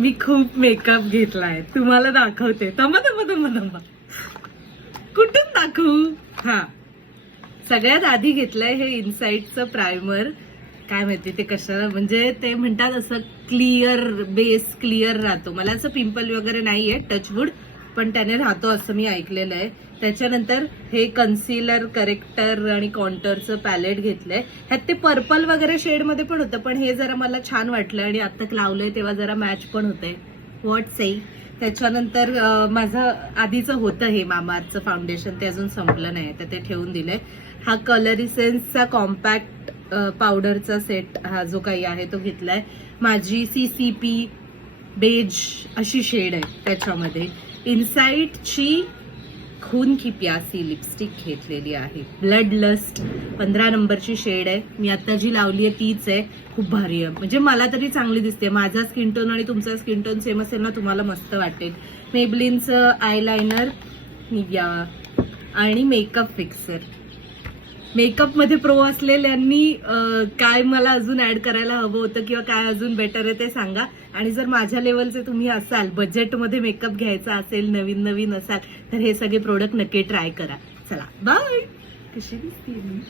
मी खूप मेकअप घेतलाय, तुम्हाला दाखवते. थांबा कुठून दाखवू? हा, सगळ्यात आधी घेतलंय हे इनसाइटचं प्रायमर. काय माहिती ते कशाला, म्हणजे ते म्हणतात असं क्लिअर बेस क्लिअर राहतो. मला असं पिंपल वगैरे नाहीये टचवूड, पण त्याने राहतो असं मी ऐकलेलं आहे. त्याच्यानंतर हे कन्सिलर, करेक्टर आणि कॉन्टरचं पॅलेट घेतलंय. ह्यात ते पर्पल वगैरे शेडमध्ये पण होतं, पण हे जरा मला छान वाटलं आणि आता लावलंय तेव्हा जरा मॅच पण होतंय. व्हॉट से. त्याच्यानंतर माझं आधीचं होतं हे मामाअर्थचं फाउंडेशन, ते अजून संपलं नाही तर ते ठेवून दिलंय. हा कलर इसेन्सचा कॉम्पॅक्ट पावडरचा सेट हा जो काही आहे तो घेतलाय. माझी CCP बेज अशी शेड आहे त्याच्यामध्ये. इनसाइटची खून की प्यासी लिपस्टिक घेतलेली आहे, ब्लड लस्ट 15 नंबरची शेड आहे. मी आता जी लावली आहे तीच आहे. खूप भारी आहे, म्हणजे मला तरी चांगली दिसते. माझा स्किन टोन आणि तुमचा स्किन टोन सेम असेल ना, तुम्हाला मस्त वाटेल. मेबलिनचं आयलायनर, निव्या आणि मेकअप फिक्सर. मेकअप मध्ये प्रो असलेल्यांनी काय मला अजून ऍड करायला हवं होतं किंवा काय अजून बेटर आहे ते सांगा. आणि जर माझ्या लेवलचे तुम्ही असाल, बजेटमध्ये मेकअप घ्यायचा असेल, नवीन असाल, तर हे सगळे प्रोडक्ट नक्की ट्राय करा. चला बाय. कशी दिसते मी?